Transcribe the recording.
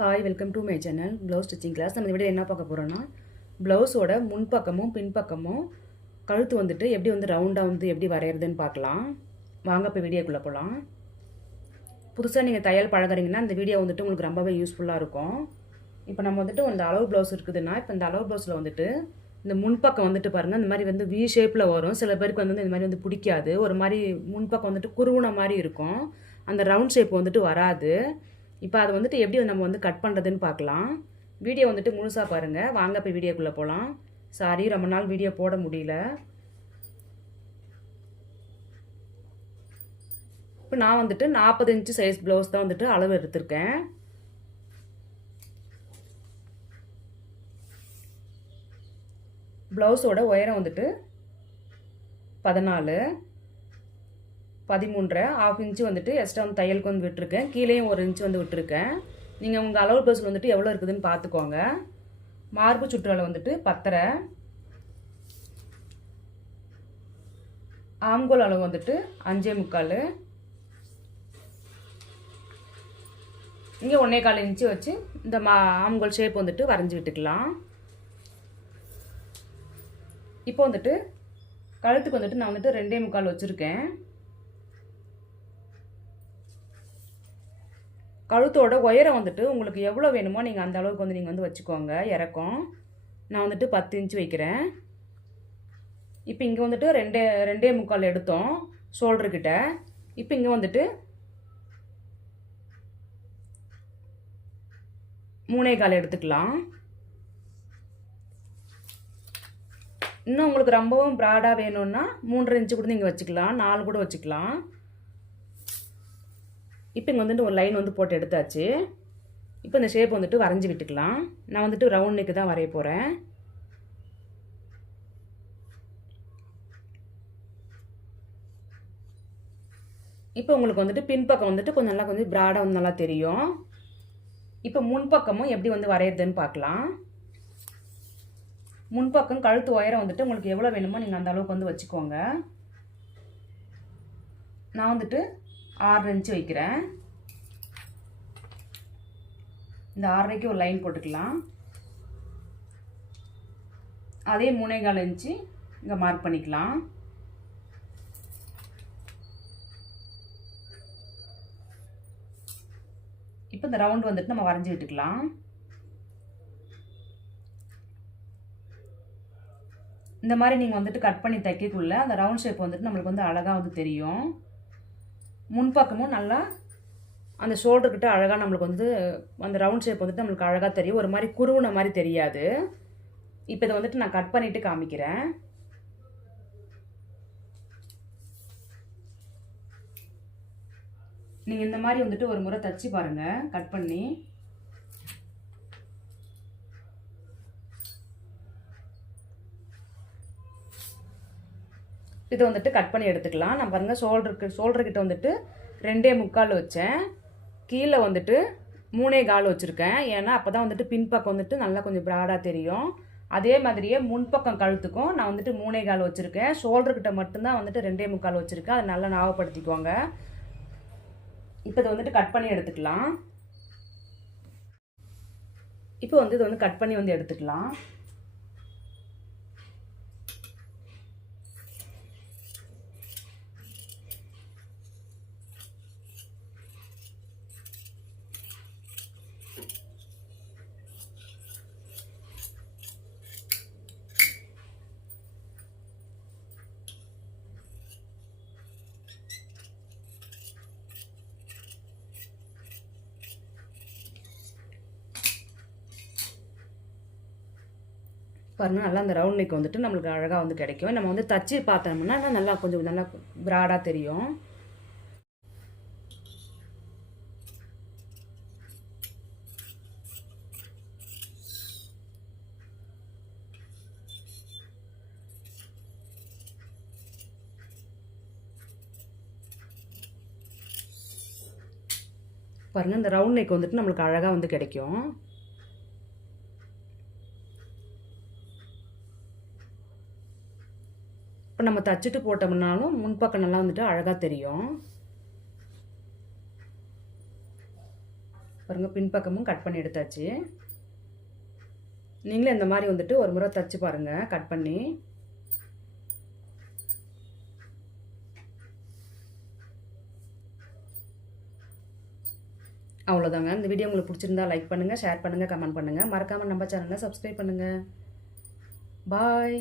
Hi welcome to my channel blouse stitching class நம்ம video என்ன பார்க்க போகிறோன்னா ப்ளவுஸோட முன்பக்கமும் பின்பக்கமும் கழுத்து வந்துட்டு எப்படி வந்து ரவுண்டாக வந்து எப்படி வரைகிறதுன்னு பார்க்கலாம். வாங்க இப்போ வீடியோக்குள்ளே போகலாம் புதுசாக நீங்கள் தையல் பழகுறீங்கன்னா இந்த வீடியோ வந்துட்டு உங்களுக்கு ரொம்பவே யூஸ்ஃபுல்லாக இருக்கும். இப்போ நம்ம வந்துட்டு இந்த அளவு ப்ளவுஸ் இருக்குதுன்னா இப்போ இந்த அளவு ப்ளவுஸில் வந்துட்டு இந்த முன்பக்கம் வந்துட்டு பாருங்கள் இந்த மாதிரி வந்து வி ஷேப்பில் வரும். சில பேருக்கு வந்து இந்த மாதிரி வந்து பிடிக்காது. ஒரு மாதிரி முன்பக்கம் வந்துட்டு குருவுன மாதிரி இருக்கும். அந்த ரவுண்ட் ஷேப் வந்துட்டு வராது. இப்போ அதை வந்துட்டு எப்படி நம்ம வந்து கட் பண்ணுறதுன்னு பார்க்கலாம். வீடியோ வந்துட்டு முழுசாக பாருங்கள் வாங்க இப்போ வீடியோக்குள்ளே போகலாம் சாரி ரொம்ப நாள் வீடியோ போட முடியல. இப்போ நான் வந்துட்டு நாற்பது இன்ச்சு சைஸ் ப்ளவுஸ் தான் வந்துட்டு அளவு எடுத்திருக்கேன். ப்ளவுஸோட உயரம் வந்துட்டு பதினாலு. பதிமூன்றரை ஆஃப் இன்ச்சு வந்துட்டு எக்ஸ்ட்ரா வந்து தையலுக்கு வந்து விட்டுருக்கேன். கீழேயும் ஒரு இன்ச்சு வந்து விட்டுருக்கேன். நீங்கள் உங்கள் அளவு ப்ளவுஸில் வந்துட்டு எவ்வளோ இருக்குதுன்னு பார்த்துக்கோங்க மார்பு சுற்றளவு வந்துட்டு பத்தரை. ஆம்கோல் அளவு வந்துட்டு அஞ்சே முக்கால். இங்கே ஒன்றே கால் இன்ச்சு வச்சு இந்த மா ஆம்கோல் ஷேப் வந்துட்டு வரைஞ்சி விட்டுக்கலாம். இப்போ வந்துட்டு கழுத்துக்கு வந்துட்டு நான் வந்துட்டு ரெண்டே முக்கால் வச்சுருக்கேன். கழுத்தோட உயரம் வந்துட்டு உங்களுக்கு எவ்வளோ வேணுமோ நீங்கள் அந்த அளவுக்கு வந்து நீங்கள் வந்து வச்சுக்கோங்க. இறக்கம். நான் வந்துட்டு பத்து இன்ச்சு வைக்கிறேன். இப்போ இங்கே வந்துட்டு ரெண்டே ரெண்டே முக்கால் எடுத்தோம் ஷோல்டர்கிட்ட இப்போ இங்கே வந்துட்டு மூணே கால் எடுத்துக்கலாம். இன்னும் உங்களுக்கு ரொம்பவும் ப்ராடாக வேணும்னா மூன்றரை இன்ச்சு கூட நீங்கள் வச்சுக்கலாம். நாலு கூட வச்சுக்கலாம். இப்போ இங்கே வந்துட்டு ஒரு லைன் வந்து போட்டு எடுத்தாச்சு. இப்போ இந்த ஷேப் வந்துட்டு வரைஞ்சி விட்டுக்கலாம். நான் வந்துட்டு ரவுண்ட் நெக்கு தான் வரைய போகிறேன் இப்போ உங்களுக்கு வந்துட்டு பின்பக்கம் வந்துட்டு கொஞ்சம் நல்லா கொஞ்சம் ப்ராடாக வந்து நல்லா தெரியும். இப்போ முன்பக்கமும் எப்படி வந்து வரைகிறதுன்னு பார்க்கலாம். முன்பக்கம் கழுத்து உயரம் வந்துட்டு உங்களுக்கு எவ்வளோ வேணுமோ நீங்கள் அந்த அளவுக்கு வந்து வச்சுக்கோங்க. நான் வந்துட்டு ஆறு இன்ச்சு வைக்கிறேன். இந்த ஆறரைக்கு ஒரு லைன் போட்டுக்கலாம். அதே மூணே கால் இன்ச்சு இங்கே மார்க் பண்ணிக்கலாம். இப்போ இந்த ரவுண்ட் வந்துட்டு நம்ம வரைஞ்சி விட்டுக்கலாம். இந்த மாதிரி நீங்கள் வந்துட்டு கட் பண்ணி தைக்கக்குள்ள அந்த ரவுண்ட் ஷேப் வந்துட்டு நம்மளுக்கு வந்து அழகாக வந்து தெரியும். முன்பக்கமும் நல்லா அந்த ஷோல்டர்கிட்ட அழகாக நம்மளுக்கு வந்து அந்த ரவுண்ட் ஷேப் வந்துட்டு நம்மளுக்கு அழகாக தெரியும். ஒரு மாதிரி குருவுன மாதிரி தெரியாது. இப்போ இதை வந்துட்டு நான் கட் பண்ணிவிட்டு காமிக்கிறேன். நீங்கள் இந்த மாதிரி வந்துட்டு ஒரு முறை தச்சு பாருங்கள் கட் பண்ணி. இதை வந்துட்டு கட் பண்ணி எடுத்துக்கலாம். நான் பாருங்கள் ஷோல்டருக்கு ஷோல்டர்கிட்ட வந்துட்டு ரெண்டே முக்கால் வச்சேன். கீழே வந்துட்டு மூணே கால் வச்சுருக்கேன். ஏன்னா அப்போ தான் வந்துட்டு பின்பக்கம் வந்துட்டு நல்லா கொஞ்சம் ப்ராடாக தெரியும். அதே மாதிரியே முன்பக்கம் கழுத்துக்கும் நான் வந்துட்டு மூணே கால் வச்சுருக்கேன். ஷோல்டர்கிட்ட மட்டும்தான் வந்துட்டு ரெண்டே முக்கால் வச்சுருக்கேன். அதை நல்லா ஞாபகப்படுத்திக்கோங்க. இப்போ இதை வந்துட்டு கட் பண்ணி எடுத்துக்கலாம். இப்போ வந்து இதை வந்து கட் பண்ணி வந்து எடுத்துக்கலாம். பாருங்கள் நல்லா அந்த ரவுண்ட் நெக் வந்துட்டு நம்மளுக்கு அழகாக வந்து கிடைக்கும். நம்ம வந்து தச்சு பார்த்தோம்னா நல்லா கொஞ்சம் நல்லா ப்ராடாக தெரியும். பாருங்கள் இந்த ரவுண்ட் நெக் வந்துட்டு நம்மளுக்கு அழகாக வந்து கிடைக்கும். இப்போ நம்ம தச்சுட்டு போட்டோம்னாலும் முன்பக்கம் நல்லா வந்துட்டு அழகாக தெரியும். பாருங்கள் பின்பக்கமும் கட் பண்ணி எடுத்தாச்சு. நீங்களும் இந்த மாதிரி வந்துட்டு ஒரு முறை தச்சு பாருங்கள் கட் பண்ணி. அவ்வளோதாங்க இந்த வீடியோ உங்களுக்கு பிடிச்சிருந்தா லைக் பண்ணுங்கள் ஷேர் பண்ணுங்கள் கமெண்ட் பண்ணுங்கள் மறக்காமல் நம்ம சேனலை சப்ஸ்கிரைப் பண்ணுங்கள் பாய்